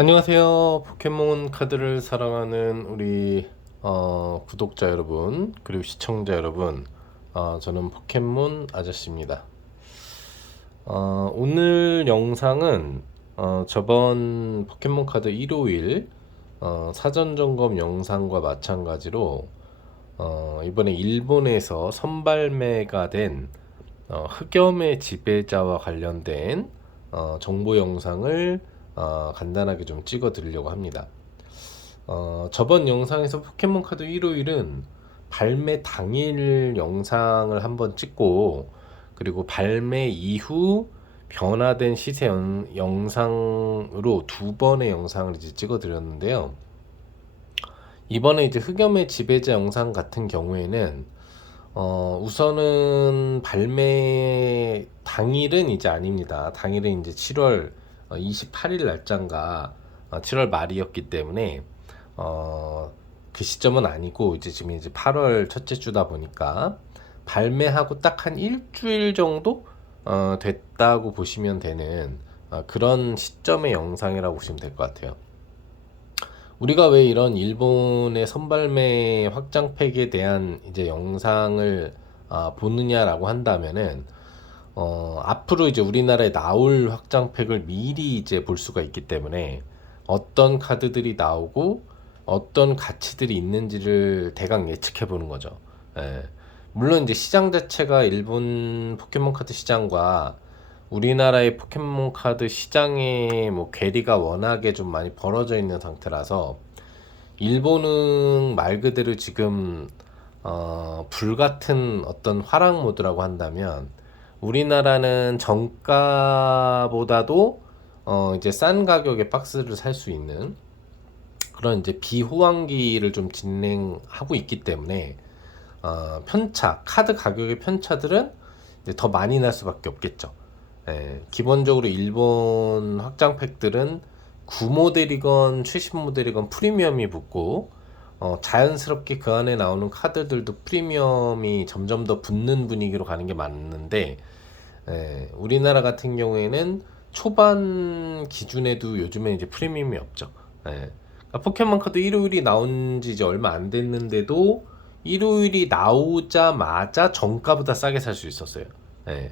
안녕하세요. 포켓몬 카드를 사랑하는 우리 구독자 여러분, 그리고 시청자 여러분. 저는 포켓몬 아저씨입니다. 오늘 영상은 저번 포켓몬 카드 일요일 사전 점검 영상과 마찬가지로 이번에 일본에서 선발매가 된 흑염의 지배자와 관련된 정보 영상을 간단하게 좀 찍어 드리려고 합니다. 저번 영상에서 포켓몬 카드 일요일은 발매 당일 영상을 한번 찍고, 그리고 발매 이후 변화된 시세 영상으로 두 번의 영상을 이제 찍어 드렸는데요. 이번에 이제 흑염의 지배자 영상 같은 경우에는 우선은 발매 당일은 이제 아닙니다. 당일은 이제 7월 28일 날짜인가 7월 말이었기 때문에 그 시점은 아니고, 이제 지금 이제 8월 첫째 주다 보니까 발매하고 딱 한 일주일 정도 됐다고 보시면 되는 그런 시점의 영상이라고 보시면 될 것 같아요. 우리가 왜 이런 일본의 선발매 확장팩에 대한 이제 영상을 보느냐라고 한다면은, 앞으로 이제 우리나라에 나올 확장팩을 미리 이제 볼 수가 있기 때문에 어떤 카드들이 나오고 어떤 가치들이 있는지를 대강 예측해 보는 거죠. 예. 물론 이제 시장 자체가 일본 포켓몬 카드 시장과 우리나라의 포켓몬 카드 시장의 뭐 괴리가 워낙에 좀 많이 벌어져 있는 상태라서, 일본은 말 그대로 지금 불같은 어떤 화랑 모드라고 한다면, 우리나라는 정가보다도 이제 싼 가격에 박스를 살 수 있는 그런 이제 비호황기를 좀 진행하고 있기 때문에 편차, 카드 가격의 편차들은 이제 더 많이 날 수밖에 없겠죠. 기본적으로 일본 확장팩들은 9모델이건 최신 모델이건 프리미엄이 붙고, 자연스럽게 그 안에 나오는 카드들도 프리미엄이 점점 더 붙는 분위기로 가는 게 맞는데, 우리나라 같은 경우에는 초반 기준에도 요즘에 이제 프리미엄이 없죠. 그러니까 포켓몬 카드 일요일이 나온 지 이제 얼마 안 됐는데도 일요일이 나오자마자 정가보다 싸게 살 수 있었어요. 예.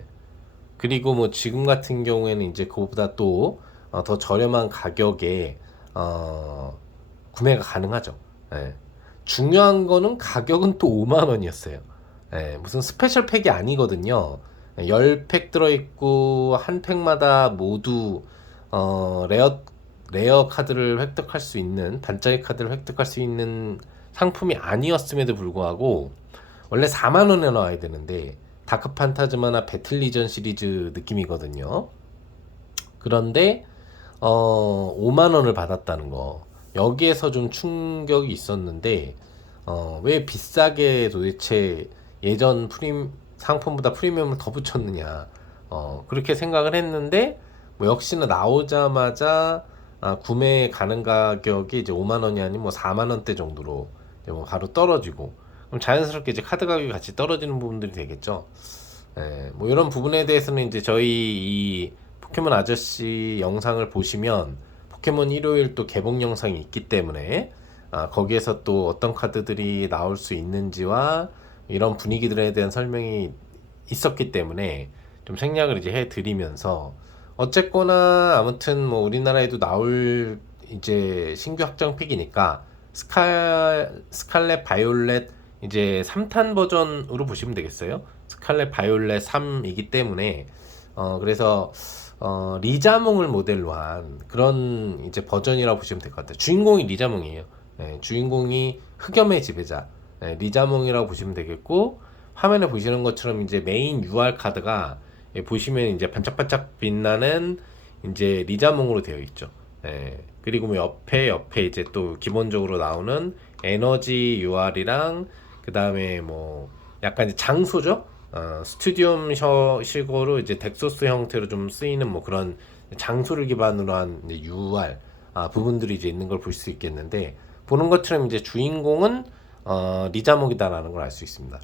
그리고 뭐 지금 같은 경우에는 이제 그거보다 또 더 저렴한 가격에 구매가 가능하죠. 예. 중요한 거는 가격은 또 5만 원이었어요. 예, 무슨 스페셜 팩이 아니거든요. 10팩 들어있고 한 팩마다 모두 레어 카드를 획득할 수 있는, 반짝이 카드를 획득할 수 있는 상품이 아니었음에도 불구하고 원래 4만 원에 나와야 되는데 다크 판타즈마나 배틀 리전 시리즈 느낌이거든요. 그런데 5만 원을 받았다는 거, 여기에서 좀 충격이 있었는데, 왜 비싸게 도대체 예전 상품보다 프리미엄을 더 붙였느냐, 그렇게 생각을 했는데, 뭐 역시나 나오자마자 구매 가능 가격이 이제 5만 원이 아닌 뭐 4만 원대 정도로 이제 뭐 바로 떨어지고, 그럼 자연스럽게 이제 카드 가격이 같이 떨어지는 부분들이 되겠죠. 뭐 이런 부분에 대해서는 이제 저희 이 포켓몬 아저씨 영상을 보시면, 포켓몬 일요일 또 개봉 영상이 있기 때문에 거기에서 또 어떤 카드들이 나올 수 있는지와 이런 분위기들에 대한 설명이 있었기 때문에 좀 생략을 이제 해드리면서, 어쨌거나 아무튼 뭐 우리나라에도 나올 이제 신규 확장팩이니까 스칼렛 바이올렛 이제 3탄 버전으로 보시면 되겠어요. 스칼렛 바이올렛 3이기 때문에 그래서 리자몽을 모델로 한 그런 이제 버전이라고 보시면 될 것 같아요. 주인공이 리자몽이에요. 주인공이 흑염의 지배자, 리자몽이라고 보시면 되겠고, 화면에 보시는 것처럼 이제 메인 UR 카드가 보시면 이제 반짝반짝 빛나는 이제 리자몽으로 되어 있죠. 그리고 뭐 옆에 이제 또 기본적으로 나오는 에너지 UR이랑, 그 다음에 뭐 약간 이제 장소죠. 스튜디움 식으로 이제 덱소스 형태로 좀 쓰이는 뭐 그런 장소를 기반으로 한 이제 UR 부분들이 이제 있는 걸 볼 수 있겠는데, 보는 것처럼 이제 주인공은 리자몽이다라는 걸 알 수 있습니다.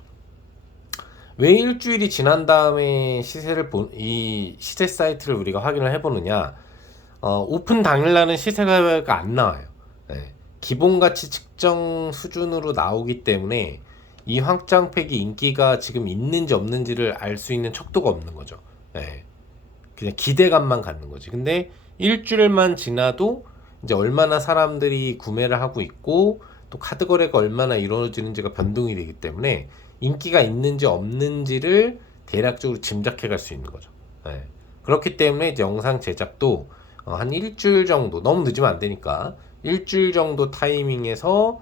왜 일주일이 지난 다음에 이 시세 사이트를 우리가 확인을 해보느냐? 오픈 당일날은 시세가 안 나와요. 예. 기본 가치 측정 수준으로 나오기 때문에 이 확장팩이 인기가 지금 있는지 없는지를 알 수 있는 척도가 없는 거죠. 예. 그냥 기대감만 갖는 거지. 근데 일주일만 지나도 이제 얼마나 사람들이 구매를 하고 있고 또 카드 거래가 얼마나 이루어지는지가 변동이 되기 때문에 인기가 있는지 없는지를 대략적으로 짐작해 갈 수 있는 거죠. 예. 그렇기 때문에 이제 영상 제작도 한 일주일 정도, 너무 늦으면 안 되니까 일주일 정도 타이밍에서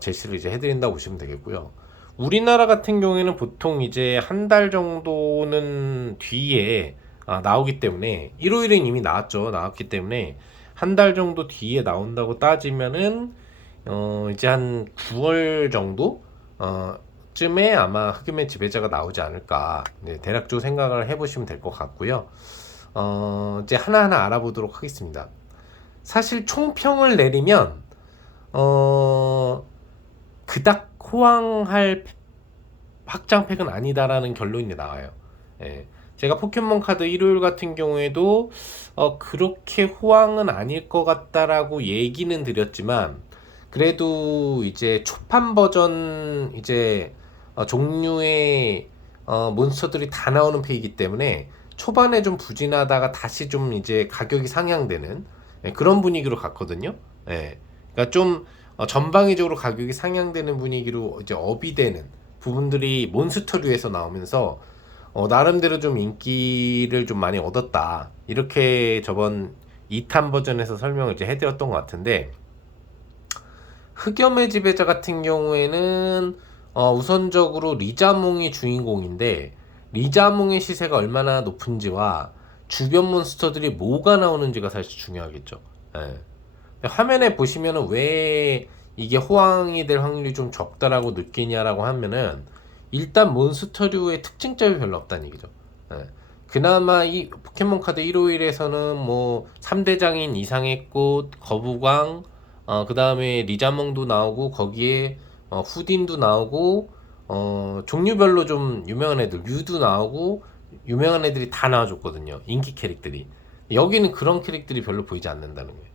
제시를 이제 해드린다고 보시면 되겠고요. 우리나라 같은 경우에는 보통 이제 한 달 정도는 뒤에 나오기 때문에 1호일은 이미 나왔기 때문에 한 달 정도 뒤에 나온다고 따지면은 이제 한 9월 정도 쯤에 아마 흑염의 지배자가 나오지 않을까, 네, 대략적으로 생각을 해보시면 될 것 같고요. 이제 하나하나 알아보도록 하겠습니다. 사실 총평을 내리면 그닥 호황할 확장팩은 아니다라는 결론이 나와요. 예. 제가 포켓몬 카드 일요일 같은 경우에도 그렇게 호황은 아닐 것 같다라고 얘기는 드렸지만, 그래도 이제 초판 버전 이제 종류의 몬스터들이 다 나오는 팩이기 때문에 초반에 좀 부진하다가 다시 좀 이제 가격이 상향되는, 예, 그런 분위기로 갔거든요. 예. 그러니까 좀 전방위적으로 가격이 상향되는 분위기로 이제 업이 되는 부분들이 몬스터류에서 나오면서 나름대로 좀 인기를 좀 많이 얻었다, 이렇게 저번 2탄 버전에서 설명을 이제 해드렸던 것 같은데, 흑염의 지배자 같은 경우에는 우선적으로 리자몽이 주인공인데 리자몽의 시세가 얼마나 높은지와 주변 몬스터들이 뭐가 나오는지가 사실 중요하겠죠. 예. 화면에 보시면은 왜 이게 호황이 될 확률이 좀 적다라고 느끼냐라고 하면은, 일단 몬스터류의 특징점이 별로 없다는 얘기죠. 예. 그나마 이 포켓몬 카드 151에서는 뭐 3대장인 이상의 꽃, 거부광, 그 다음에 리자몽도 나오고 거기에 후딘도 나오고 종류별로 좀 유명한 애들 뮤도 나오고 유명한 애들이 다 나와줬거든요. 인기 캐릭들이. 여기는 그런 캐릭들이 별로 보이지 않는다는 거예요.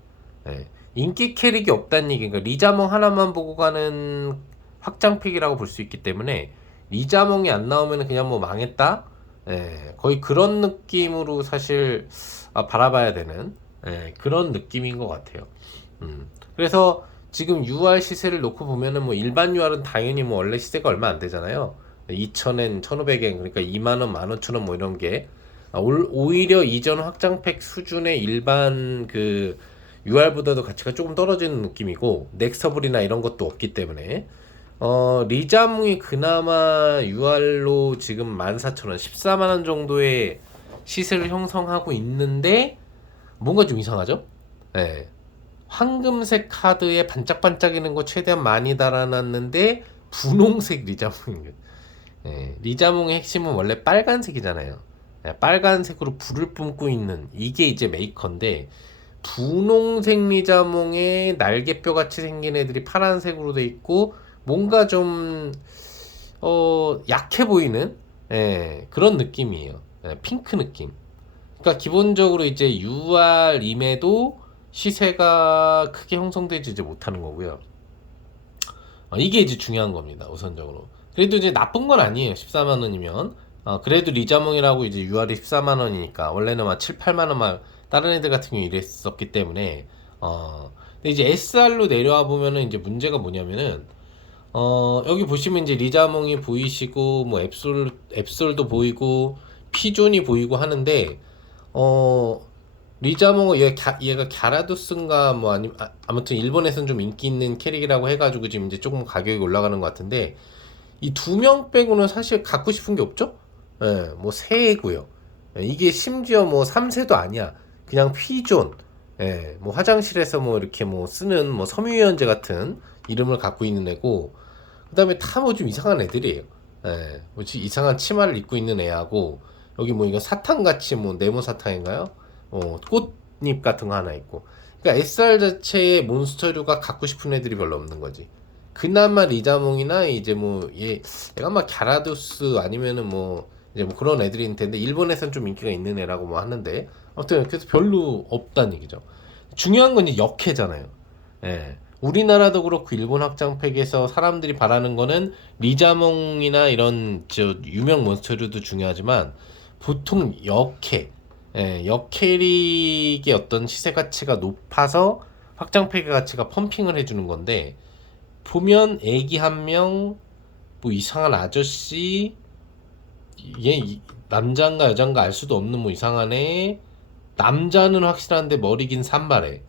예. 인기 캐릭이 없다는 얘기가, 리자몽 하나만 보고 가는 확장팩이라고 볼 수 있기 때문에 리자몽이 안 나오면 그냥 뭐 망했다? 예, 거의 그런 느낌으로 사실 바라봐야 되는, 예, 그런 느낌인 것 같아요. 그래서 지금 UR 시세를 놓고 보면은 뭐 일반 UR은 당연히 뭐 원래 시세가 얼마 안 되잖아요. 2,000엔, 1,500엔, 그러니까 2만원, 15,000원 뭐 이런 게 오히려 이전 확장팩 수준의 일반 그 UR보다도 가치가 조금 떨어지는 느낌이고, 넥서블이나 이런 것도 없기 때문에 리자몽이 그나마 UR로 지금 14,000원, 14만원 정도의 시세를 형성하고 있는데 뭔가 좀 이상하죠? 예. 황금색 카드에 반짝반짝이는 거 최대한 많이 달아놨는데 분홍색 리자몽인 거예요. 예, 리자몽의 핵심은 원래 빨간색이잖아요. 예, 빨간색으로 불을 뿜고 있는 이게 이제 메이커인데, 분홍색 리자몽에 날개뼈 같이 생긴 애들이 파란색으로 돼 있고 뭔가 좀 약해 보이는, 예, 그런 느낌이에요. 예, 핑크 느낌. 그러니까 기본적으로 이제 UR임에도 시세가 크게 형성되지 이제 못하는 거고요. 이게 이제 중요한 겁니다. 우선적으로. 그래도 이제 나쁜 건 아니에요. 14만 원이면. 그래도 리자몽이라고 이제 UR이 14만 원이니까 원래는 막 7, 8만 원만 다른 애들 같은 경우 이랬었기 때문에 근데 이제 SR로 내려와 보면은 이제 문제가 뭐냐면은 여기 보시면 이제 리자몽이 보이시고 뭐 앱솔도 보이고 피존이 보이고 하는데 리자몽은 얘가 갸라도스인가 뭐 아무튼 일본에서는 좀 인기 있는 캐릭이라고 해가지고 지금 이제 조금 가격이 올라가는 것 같은데, 이 두 명 빼고는 사실 갖고 싶은 게 없죠? 예, 뭐 새고요. 예, 이게 심지어 뭐 3세도 아니야. 그냥 피존. 예, 뭐 화장실에서 뭐 이렇게 뭐 쓰는 뭐 섬유유연제 같은 이름을 갖고 있는 애고, 그 다음에 다 뭐 좀 이상한 애들이에요. 예, 뭐 이상한 치마를 입고 있는 애하고, 여기 뭐 이거 사탕같이 뭐 네모 사탕인가요? 꽃잎 같은 거 하나 있고. 그러니까 SR 자체의 몬스터류가 갖고 싶은 애들이 별로 없는 거지. 그나마 리자몽이나 이제 뭐 얘가 막 갸라도스 아니면은 뭐 이제 뭐 그런 애들일 텐데, 일본에서는 좀 인기가 있는 애라고 뭐 하는데 아무튼 그래서 별로 없다는 얘기죠. 중요한 건 이제 역해잖아요. 예. 우리나라도 그렇고 일본 확장팩에서 사람들이 바라는 거는 리자몽이나 이런 저 유명 몬스터류도 중요하지만 보통 역캐, 역캐릭의 어떤 시세 가치가 높아서 확장팩의 가치가 펌핑을 해주는 건데, 보면 애기 한 명, 뭐 이상한 아저씨, 남자인가 여잔가 알 수도 없는 뭐 이상한 애, 남자는 확실한데 머리 긴 산발에,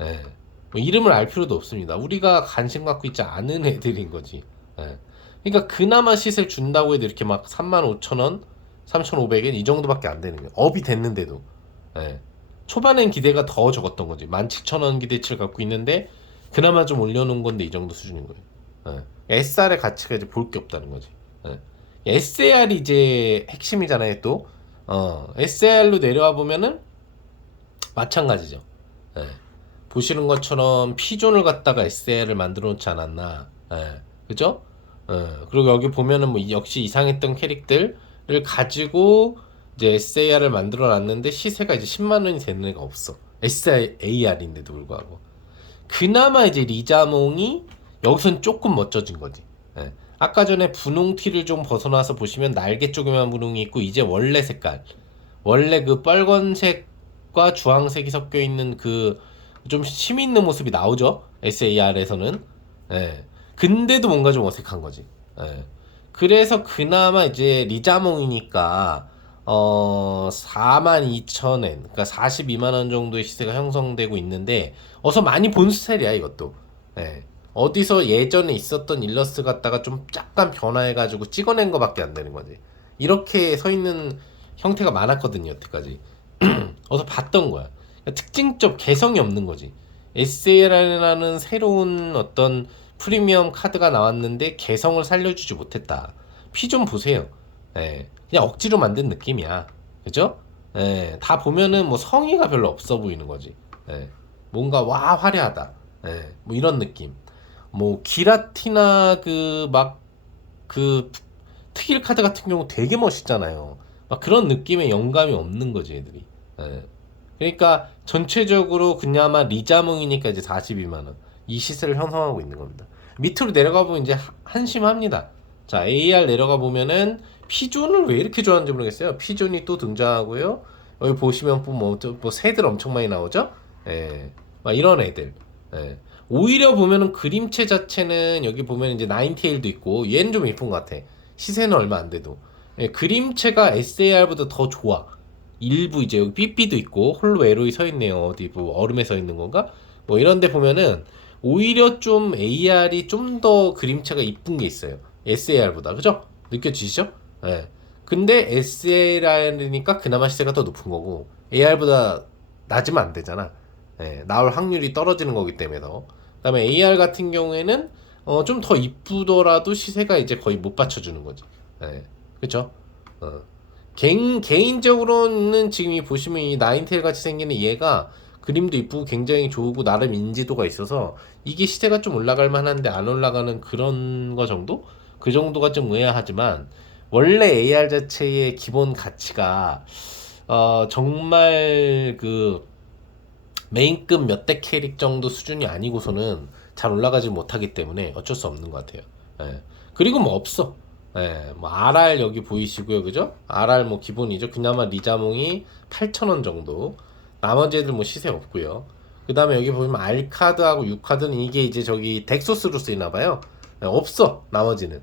예. 뭐 이름을 알 필요도 없습니다. 우리가 관심 갖고 있지 않은 애들인 거지. 예. 그러니까 그나마 시세를 준다고 해도 이렇게 막 35,000원, 3,500엔 이 정도밖에 안 되는 거예요. 업이 됐는데도. 예. 초반엔 기대가 더 적었던 거지. 17,000원 기대치를 갖고 있는데 그나마 좀 올려놓은 건데 이 정도 수준인 거예요. 예. SR의 가치가 이제 볼 게 없다는 거지. 예. SAR이 이제 핵심이잖아요. 또 SAR로 내려와 보면은 마찬가지죠. 예. 보시는 것처럼 피존을 갖다가 SAR을 만들어 놓지 않았나. 예. 그죠? 그리고 여기 보면은 뭐 역시 이상했던 캐릭들을 가지고 이제 SAR을 만들어 놨는데 시세가 이제 10만 원이 되는 애가 없어. SAR인데도 불구하고. 그나마 이제 리자몽이 여기선 조금 멋져진 거지. 예. 아까 전에 분홍티를 좀 벗어나서 보시면 날개 쪽에만 분홍이 있고 이제 원래 색깔, 원래 그 빨간색과 주황색이 섞여 있는 그 좀 힘 있는 모습이 나오죠. SAR에서는. 예. 근데도 뭔가 좀 어색한 거지. 예. 그래서 그나마 이제 리자몽이니까 42,000엔, 그러니까 42만 원 정도의 시세가 형성되고 있는데 어서 많이 본 스타일이야 이것도. 예. 어디서 예전에 있었던 일러스트 갖다가 좀 약간 변화해가지고 찍어낸 거밖에 안 되는 거지. 이렇게 서 있는 형태가 많았거든요 여태까지. 어서 봤던 거야. 그러니까 특징적 개성이 없는 거지. SA라는 새로운 어떤 프리미엄 카드가 나왔는데 개성을 살려주지 못했다. 피 좀 보세요. 예, 그냥 억지로 만든 느낌이야. 그죠? 예, 다 보면은 뭐 성의가 별로 없어 보이는 거지. 예, 뭔가 와 화려하다. 예, 뭐 이런 느낌. 뭐 기라티나 그 막 그 특일 카드 같은 경우 되게 멋있잖아요. 막 그런 느낌의 영감이 없는 거지 애들이. 예. 그러니까 전체적으로 그나마 리자몽이니까 이제 42만 원. 이 시세를 형성하고 있는 겁니다. 밑으로 내려가 보면 이제 한심합니다. 자, AR 내려가 보면은 피존을 왜 이렇게 좋아하는지 모르겠어요. 피존이 또 등장하고요. 여기 보시면 뭐 새들 엄청 많이 나오죠? 예. 막 이런 애들. 예. 오히려 보면은 그림체 자체는 여기 보면 이제 나인테일도 있고 얘는 좀 예쁜 것 같아. 시세는 얼마 안 돼도. 예, 그림체가 SAR보다 더 좋아. 일부 이제 여기 삐삐도 있고 홀로 에로이 서 있네요. 어디 뭐 얼음에 서 있는 건가? 뭐 이런 데 보면은 오히려 좀 AR이 좀 더 그림체가 이쁜 게 있어요. SAR보다. 그죠? 느껴지시죠? 예. 근데 SAR이니까 그나마 시세가 더 높은 거고 AR보다 낮으면 안 되잖아. 예. 나올 확률이 떨어지는 거기 때문에 더. 그다음에 AR 같은 경우에는 좀 더 이쁘더라도 시세가 이제 거의 못 받쳐주는 거지. 예. 그쵸? 개인적으로는 지금 이 보시면 이 나인테일 같이 생기는 얘가 그림도 이쁘고 굉장히 좋고 나름 인지도가 있어서 이게 시세가 좀 올라갈 만한데 안 올라가는 그런 거 정도? 그 정도가 좀 의아하지만 원래 AR 자체의 기본 가치가 정말 그 메인급 몇 대 캐릭 정도 수준이 아니고서는 잘 올라가지 못하기 때문에 어쩔 수 없는 것 같아요. 예. 그리고 뭐 없어. 예, 뭐 RR 여기 보이시고요, 그죠? RR 뭐 기본이죠. 그나마 리자몽이 8,000원 정도. 나머지 애들 뭐 시세 없고요. 그 다음에 여기 보면 R카드하고 U카드는 이게 이제 저기 덱소스로 쓰이나 봐요. 예, 없어, 나머지는.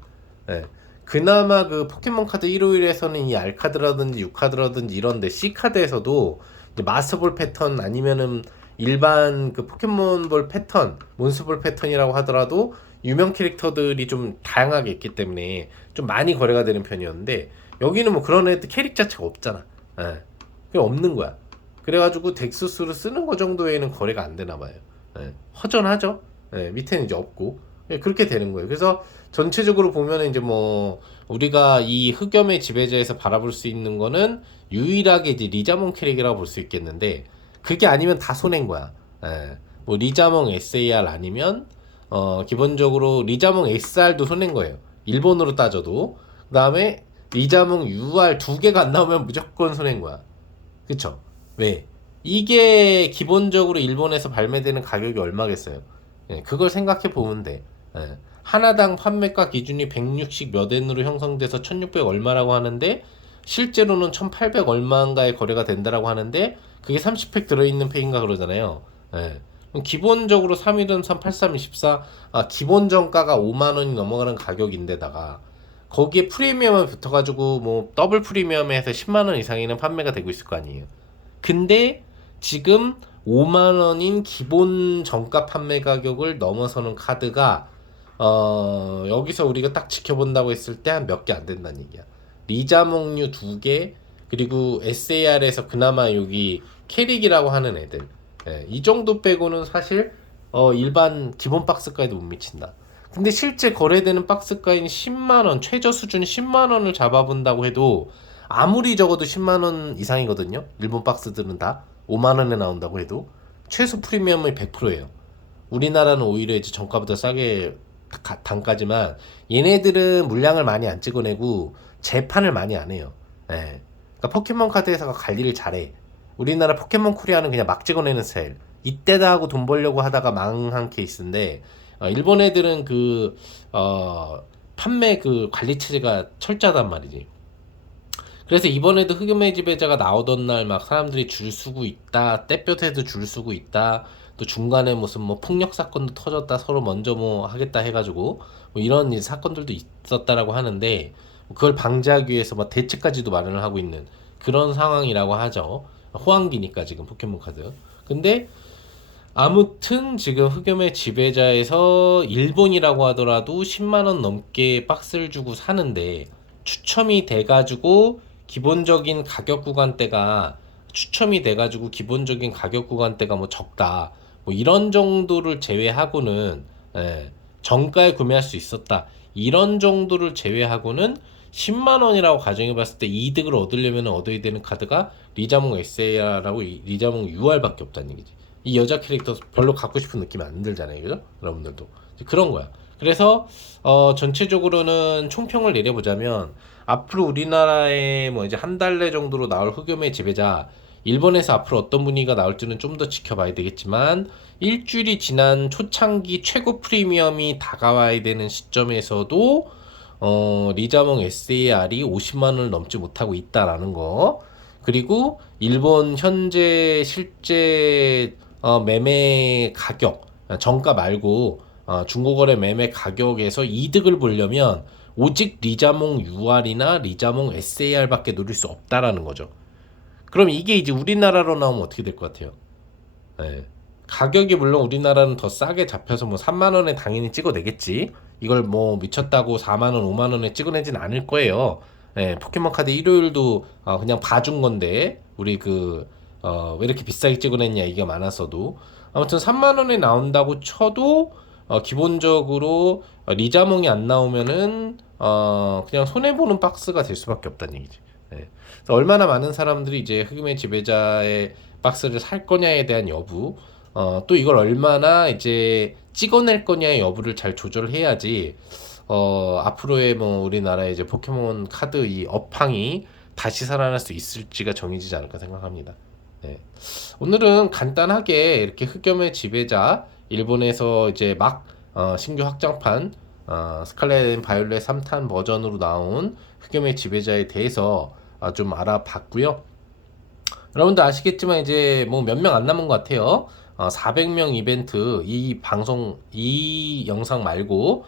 예. 그나마 그 포켓몬 카드 151에서는 이 R카드라든지 U카드라든지 이런데 C카드에서도 이제 마스터볼 패턴 아니면은 일반 그 포켓몬볼 패턴, 몬스볼 패턴이라고 하더라도 유명 캐릭터들이 좀 다양하게 있기 때문에 좀 많이 거래가 되는 편이었는데 여기는 뭐 그런 애들 캐릭 자체가 없잖아. 예. 그게 없는 거야. 그래가지고 덱스수를 쓰는 거 정도에는 거래가 안 되나 봐요. 예. 허전하죠. 예. 밑에는 이제 없고 예. 그렇게 되는 거예요. 그래서 전체적으로 보면은 이제 뭐 우리가 이 흑염의 지배자에서 바라볼 수 있는 거는 유일하게 이제 리자몽 캐릭이라고 볼 수 있겠는데 그게 아니면 다 손해인 거야. 예. 뭐 리자몽 SAR 아니면 기본적으로 리자몽 SR도 손해인 거예요. 일본으로 따져도. 그 다음에 리자몽 UR 두 개가 안 나오면 무조건 손해인 거야. 그쵸? 왜? 이게 기본적으로 일본에서 발매되는 가격이 얼마겠어요? 예, 그걸 생각해 보면 돼. 예. 하나당 판매가 기준이 160 몇 엔으로 형성돼서 1600 얼마라고 하는데 실제로는 1800 얼마인가에 거래가 된다라고 하는데 그게 30팩 들어있는 팩인가 그러잖아요. 예. 그럼 기본적으로 3일은 3, 8, 3, 24 기본 정가가 5만 원이 넘어가는 가격인데다가 거기에 프리미엄을 붙어가지고 뭐 더블 프리미엄에 해서 10만 원 이상이는 판매가 되고 있을 거 아니에요. 근데 지금 5만 원인 기본 정가 판매 가격을 넘어서는 카드가 여기서 우리가 딱 지켜본다고 했을 때 한 몇 개 안 된다는 얘기야. 리자몽류 2개 그리고 SAR에서 그나마 여기 캐릭이라고 하는 애들 이 정도 빼고는 사실 일반 기본 박스가에도 못 미친다. 근데 실제 거래되는 박스가인 10만원 최저 수준 10만원을 잡아본다고 해도 아무리 적어도 10만원 이상이거든요. 일본 박스들은 다 5만원에 나온다고 해도 최소 프리미엄이 100%예요. 우리나라는 오히려 이제 정가보다 싸게 단가지만 얘네들은 물량을 많이 안 찍어내고 재판을 많이 안 해요. 예. 그러니까 포켓몬 카드 회사가 관리를 잘해. 우리나라 포켓몬 코리아는 그냥 막 찍어내는 스타일. 이때다 하고 돈 벌려고 하다가 망한 케이스인데 일본 애들은 판매 그 관리 체제가 철저하단 말이지. 그래서 이번에도 흑염의 지배자가 나오던 날 막 사람들이 줄 서고 있다, 때볕에도 줄 서고 있다, 또 중간에 무슨 뭐 폭력 사건도 터졌다, 서로 먼저 뭐 하겠다 해가지고 뭐 이런 사건들도 있었다라고 하는데 그걸 방지하기 위해서 막 대책까지도 마련을 하고 있는 그런 상황이라고 하죠. 호황기니까 지금 포켓몬 카드. 근데 아무튼 지금 흑염의 지배자에서 일본이라고 하더라도 10만 원 넘게 박스를 주고 사는데 추첨이 돼가지고 기본적인 가격 구간대가 추첨이 돼가지고 기본적인 가격 구간대가 뭐 적다 뭐 이런 정도를 제외하고는 정가에 구매할 수 있었다 이런 정도를 제외하고는 10만 원이라고 가정해 봤을 때 이득을 얻으려면 얻어야 되는 카드가 리자몽 SAR라고 리자몽 UR밖에 없다는 얘기지. 이 여자 캐릭터 별로 갖고 싶은 느낌이 안 들잖아요, 그죠? 여러분들도 그런 거야. 그래서 전체적으로는 총평을 내려보자면 앞으로 우리나라에 뭐 이제 한 달 내 정도로 나올 흑염의 지배자 일본에서 앞으로 어떤 분위기가 나올지는 좀 더 지켜봐야 되겠지만 일주일이 지난 초창기 최고 프리미엄이 다가와야 되는 시점에서도 리자몽 SAR이 50만 원을 넘지 못하고 있다라는 거 그리고 일본 현재 실제 매매 가격 정가 말고 중고거래 매매 가격에서 이득을 보려면 오직 리자몽 UR이나 리자몽 SAR밖에 노릴 수 없다라는 거죠. 그럼 이게 이제 우리나라로 나오면 어떻게 될 것 같아요? 예. 가격이 물론 우리나라는 더 싸게 잡혀서 뭐 3만 원에 당연히 찍어내겠지. 이걸 뭐 미쳤다고 4만 원, 5만 원에 찍어내진 않을 거예요. 예, 포켓몬 카드 일요일도 그냥 봐준 건데 우리 왜 이렇게 비싸게 찍어냈냐 얘기가 많았어도 아무튼 3만 원에 나온다고 쳐도 기본적으로 리자몽이 안 나오면은 그냥 손해 보는 박스가 될 수밖에 없다는 얘기지. 예. 그래서 얼마나 많은 사람들이 이제 흑음의 지배자의 박스를 살 거냐에 대한 여부, 또 이걸 얼마나 이제 찍어낼 거냐의 여부를 잘 조절을 해야지, 앞으로의 뭐 우리나라의 이제 포켓몬 카드 이 업황이 다시 살아날 수 있을지가 정해지지 않을까 생각합니다. 네. 오늘은 간단하게 이렇게 흑염의 지배자, 일본에서 이제 막 신규 확장판, 스칼렛 앤 바이올렛 3탄 버전으로 나온 흑염의 지배자에 대해서 좀 알아봤고요. 여러분도 아시겠지만 이제 뭐 몇 명 안 남은 것 같아요. 400명 이벤트 이 방송 이 영상 말고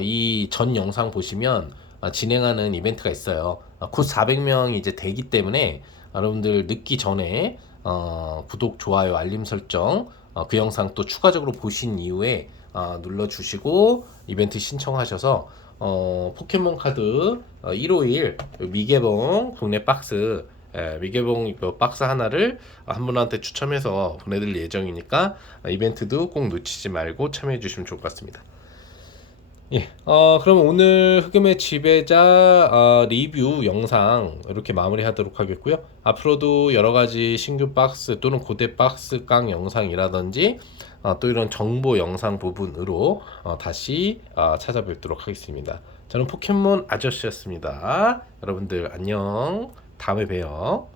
이 전 영상 보시면 진행하는 이벤트가 있어요. 곧 400명이 이제 되기 때문에 여러분들 늦기 전에 구독, 좋아요, 알림 설정 그 영상 또 추가적으로 보신 이후에 눌러주시고 이벤트 신청하셔서 포켓몬 카드 151 미개봉 국내 박스 미개봉 박스 하나를 한 분한테 추첨해서 보내드릴 예정이니까 이벤트도 꼭 놓치지 말고 참여해 주시면 좋을 것 같습니다. 예, 그럼 오늘 흑염의 지배자 리뷰 영상 이렇게 마무리하도록 하겠고요. 앞으로도 여러 가지 신규 박스 또는 고대 박스 깡 영상이라든지 또 이런 정보 영상 부분으로 다시 찾아뵙도록 하겠습니다. 저는 포켓몬 아저씨였습니다. 여러분들 안녕. 다음에 봬요.